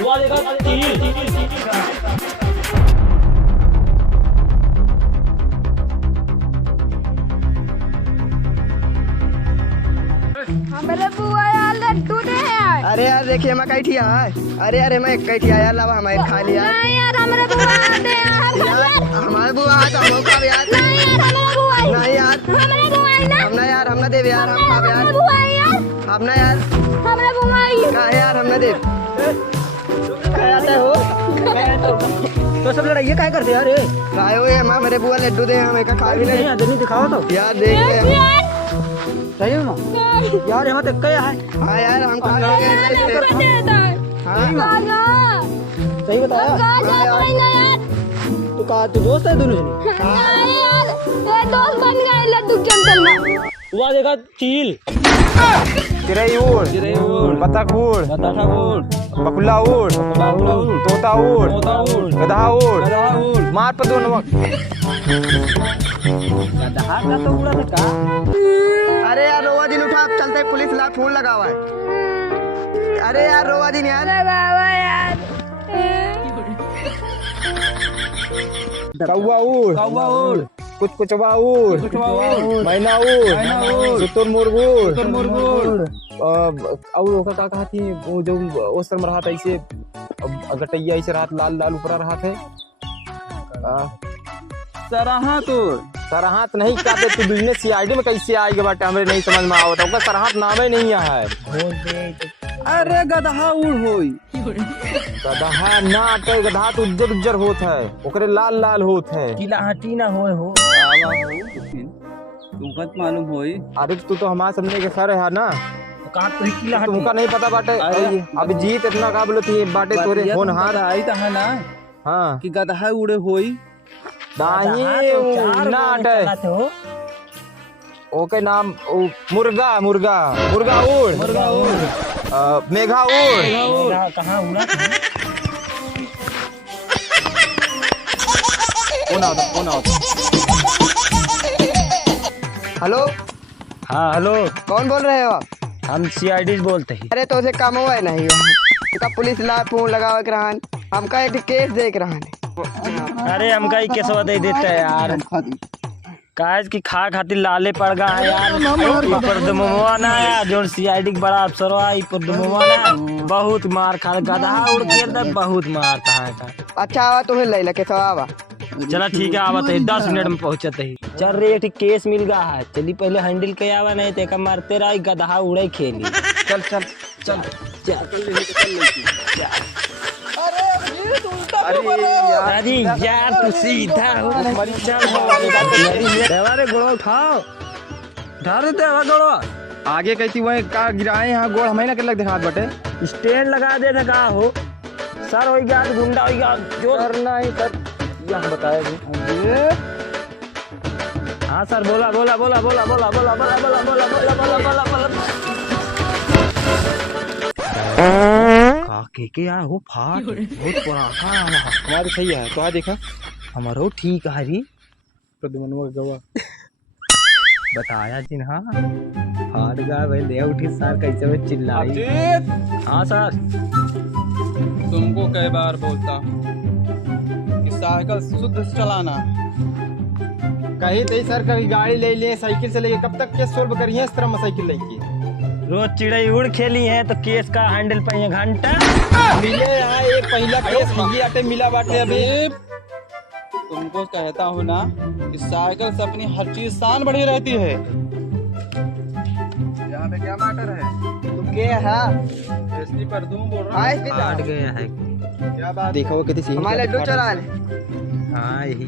हुआ देखा चील। हमारे बुआ यार लड्डू दे यार। अरे यार देखिए मैं कैठिया है। अरे अरे मैं कैठिया यार लावा हमारे खा लिया। नहीं यार हमारे बुआ दे यार। हमारे बुआ है तो हम खा यार। नहीं यार हमारे बुआ नहीं यार हमारे बुआ है ना। हमना यार हमना देव यार हम खा यार। बुआ है यार हमना यार हमारे बुआ है। का है यार हमना देव कहते हो तो सब लड़ाई क्या करते यार? काय हो ये मां मेरे बुआ लड्डू दे हमें का खा भी नहीं नहीं दिखाओ तो यार देख ले सही है ना यार, यहाँ तक क्या है? हां यार हम खा लेंगे हां सही बताया तो कहा तू दोस्त है दोनों जने? हुआ देखा चील, चिड़ै उड़, बतख उड़, बकुला उड़, तोता उड़, गधा उड़, मार पर दोनों गधा का तो उड़ा था का? अरे यार रोवा दिन उठा चलते पुलिस ला फोन लगा हुआ है। अरे यार रोवा दिन यार कौवा उड़, कुछ कुचवा उड़, मैना उड़, शुतुरमुर्ग उड़, और का कहा थी वो जो उस तरह रहा था ऐसे गटैया ऐसे रात लाल लाल ऊपर रहा थे सराहत नहीं कहते तू बिजनेस सीआईडी में कैसे आएगा बाटे हमें नहीं समझ में आवता ओका सराहत नामे नहीं है। अरे गधा उड़ होई गधा ना तो गधा तो उज्जर उज्जर होत है ओकरे लाल लाल होत है। किला हटी ना होए हो तुमको मालूम होई। अरे तू तो हमारे सामने के सर है ना कहा तो किला हटी तुमका नहीं पता बाटे। अब जीत इतना का बोलो थी बाटे तोरे फोन हाथ आई तो है ना हाँ कि गधा उड़े होई नहीं ना हटे ओके नाम मुर्गा उड़ मेघा उड़ कहाँ उड़ा कौन आओ हेलो हाँ हेलो कौन बोल रहे हो आप? हम सीआईडी बोलते हैं। अरे तो उसे काम हुआ है नहीं तो पुलिस ला फोन लगा के रहन हमका एक केस देख रहा है। अरे हमका ही केसवा दे देता है यार काज की खा खातिर लाले पड़ गया है यार। ऊपर दमुआ ना जो सीआईडी के बड़ा अफसर हुआ ऊपर दमुआ ना बहुत मार खा गधा उड़ के बहुत मारता है का। अच्छा आवा तुम्हें ले लके सब आवा चला ठीक है आवत है 10 मिनट में पहुंचते ही। चल रे एक केस मिल गया है चली पहले हैंडल के आवा नहीं ते का मारते रही गधा उड़े खेली। चल चल चल अरे यार तू सीधा हो देवारे गोड़ा उठाओ उठा रहे थे गोड़ा आगे कहती वही का गिराए यहाँ गोड़ हमें ना के लग दिखा बटे स्टैंड लगा देने का हो सर हो गया गुंडा हो गया जो करना है सर यहाँ बताया हाँ सर बोला बोला बोला बोला बोला बोला बोला बोला बोला बोला बोला बोला बोला के यार वो फाट बहुत पुराना हमारे सही है तो आ देखा हमारो ठीक है री प्रदुमनवा गवा बताया जी हाँ फाट गया भाई ले उठी सर कैसे में चिल्लाई। हाँ सर तुमको कई बार बोलता हूँ कि साइकिल शुद्ध से चलाना। कहीं तो सर कभी गाड़ी ले लिए साइकिल से लेके कब तक केस सोल्व करिए इस तरह में साइकिल लेके रोज चिड़ै उड़ खेली है तो केस का हैंडल पे घंटा मिले यहाँ एक पहला केस ये आटे मिला बाटे अभी। तुमको कहता हूँ ना कि साइकिल से अपनी हर चीज शान बढ़ी रहती है। यहाँ पे क्या मैटर है? तुम के है एसपी पर तुम बोल रहा हां है काट गया है क्या बात? देखा वो कितनी हमारे लड्डू चुरा ले हाँ यही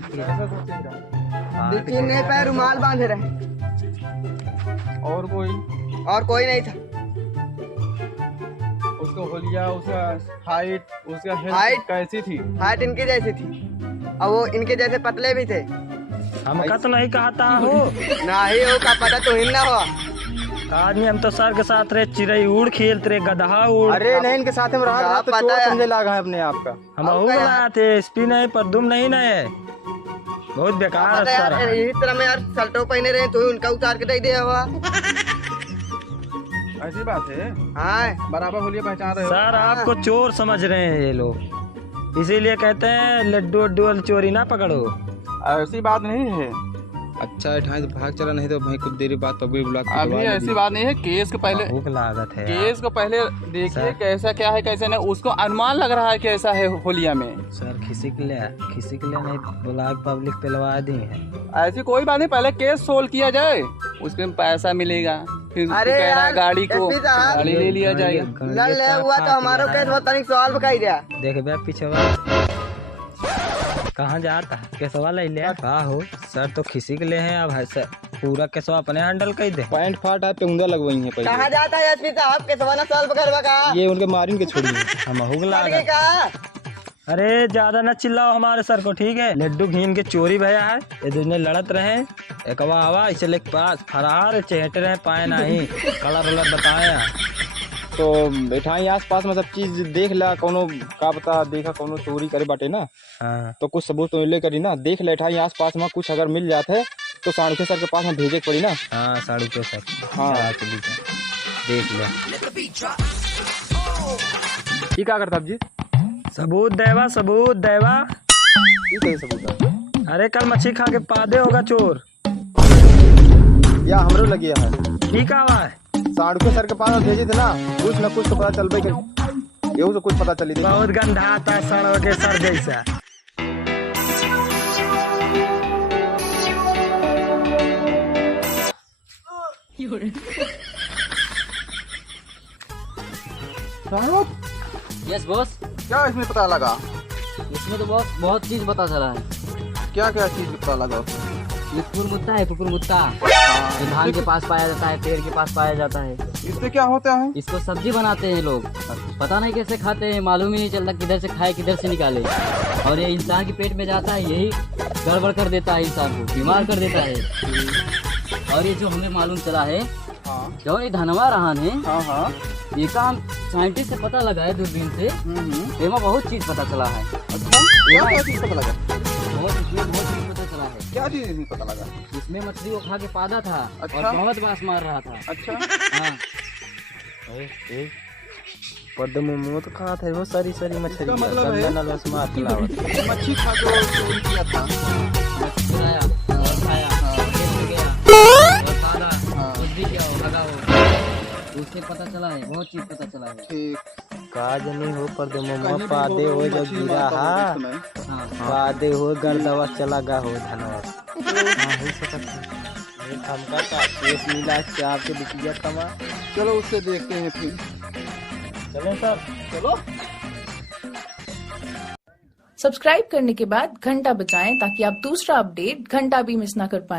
लेकिन ने पैर रुमाल बांधे रहे और कोई नहीं था। उसका होलिया उसका हाइट उसका हाइट? हेल्थ कैसी थी? हाइट इनकी जैसी थी और वो इनके जैसे पतले भी थे। हमका तो नहीं कहता हो नहीं हो का पता तो हिलना हुआ आदमी हम तो सर के साथ रहे चिड़ै उड़ खेलते रहे गधा उड़। अरे नहीं इनके साथ में रहा तो चोर समझे लगा है अपने आप का हम बनाए थे एसपी नहीं पर दुम नहीं ना है बहुत बेकार पता यार सर इस तरह में यार शर्टों पहने रहे तो उनका उतार के दे दिया हुआ ऐसी बात है, हाँ बराबर होलिया पहचान रहे हो। सर आपको चोर समझ रहे हैं ये लोग, इसीलिए कहते हैं लड्डू वड्डू वाली चोरी ना पकड़ो। ऐसी बात नहीं है, अच्छा ढाई भाग चला, नहीं तो भाई कुछ देर बाद पब्लिक ब्लॉक अभी ऐसी बात नहीं है। केस के पहले, भूख लागत है यार। केस को पहले देखिए कैसा क्या है कैसे नहीं, उसको अनुमान लग रहा है कैसा है होलिया में। सर खिसिक ले नहीं बुला पब्लिक पे लगा दी है। ऐसी कोई बात नहीं, पहले केस सोल्व किया जाए, उसके में पैसा मिलेगा, फिर उसको अरे कह रहा है यार, गाड़ी को, एसपी साहब, गाड़ी ले लिया जाएगा। लड़ ले हुआ तो हमारो केस बतानी सवाल बकाई दिया। देख बे पीछे कहाँ जाता है केसवा ले ले का हो। सर तो खिसिक ले हैं, अब सर पूरा केसवा अपने हैंडल कर दे। पैंट फाट है, पेंदा लगवाई है पहले। कहाँ जाता है एसपी साहब के सवाल सॉल्व करवा का? ये उनके मारिन के छोड़ी हम हुगला लड़के का अरे ज्यादा न चिल्लाओ हमारे सर को, ठीक है। लड्डू घीन के चोरी भया है, ये दोनों लड़त रहे, एक आवा इसे लेके पास फरार चेहट रहे, पाए नहीं कलर वलर बताया। तो बैठाई आस पास में सब चीज देख ला, कोनो का बता देखा कोनो चोरी करे बाटे ना, हाँ तो कुछ सबूत तो ले करी ना, देख ले ठाई आस पास में कुछ अगर मिल जाता है तो साढ़े सर के पास में भेजे पड़ी ना। हाँ साढ़ू पे सर हाँ। देख ले ये क्या करता जी? सबूत देवा ये कैसे सबूत? अरे कल मच्छी खा के पादे होगा चोर, या हमरो लगिया है, ठीक आवा है। साढ़े सर के पास में भेजे थे ना, कुछ न कुछ तो पता चल भाई, यू तो कुछ पता चली थी। बहुत गंधा आता है सड़ो के सर जैसा। यस बॉस, क्या इसमें पता लगा? इसमें तो बहुत चीज पता चला है। क्या क्या चीज पता लगा? ये कुकुरमुत्ता है, कुकुरमुत्ता जो धान के पास पाया जाता है, पेड़ के पास पाया जाता है। इससे क्या होता है? इसको सब्जी बनाते हैं लोग, पता नहीं कैसे खाते हैं, मालूम ही नहीं चलता किधर से खाए किधर से निकाले। और ये इंसान के पेट में जाता है, यही गड़बड़ कर देता है, इंसान को बीमार कर देता है। और ये जो हमें मालूम चला है, हाँ जो ये धनवा रहन है, हाँ हाँ। ये काम साइंटिस्ट से पता लगा है दूरबीन से, इसमें बहुत चीज पता चला है। अच्छा, क्या क्या चीज पता लगा? बहुत चीज पता चला है। क्या चीज इसमें पता लगा? इसमें मछली को खा के पादा था, अच्छा। और बहुत बास मार रहा था। अच्छा, हाँ, मुँह तो खा थे वो सारी मछली इसका मतलब है मच्छी खा के चोरी किया था। खिलाया और खाया, खेत में गया और पादा, कुछ भी किया हो, लगा हो, उससे पता चला है, बहुत चीज पता चला है। ठीक, काज नहीं हो पर कहीं भी पादे हो मछली जब गिरा मारता हा होगा इस समय। हाँ, पादे हो गर्दवा चला गा हो धनवा। हाँ हो सकता है हमका का केस मिला चार के बिटिया कमा। चलो उससे देखते हैं फिर। चलो सर चलो। सब्सक्राइब करने के बाद घंटा बजाएं ताकि आप दूसरा अपडेट घंटा भी मिस ना कर पाएं।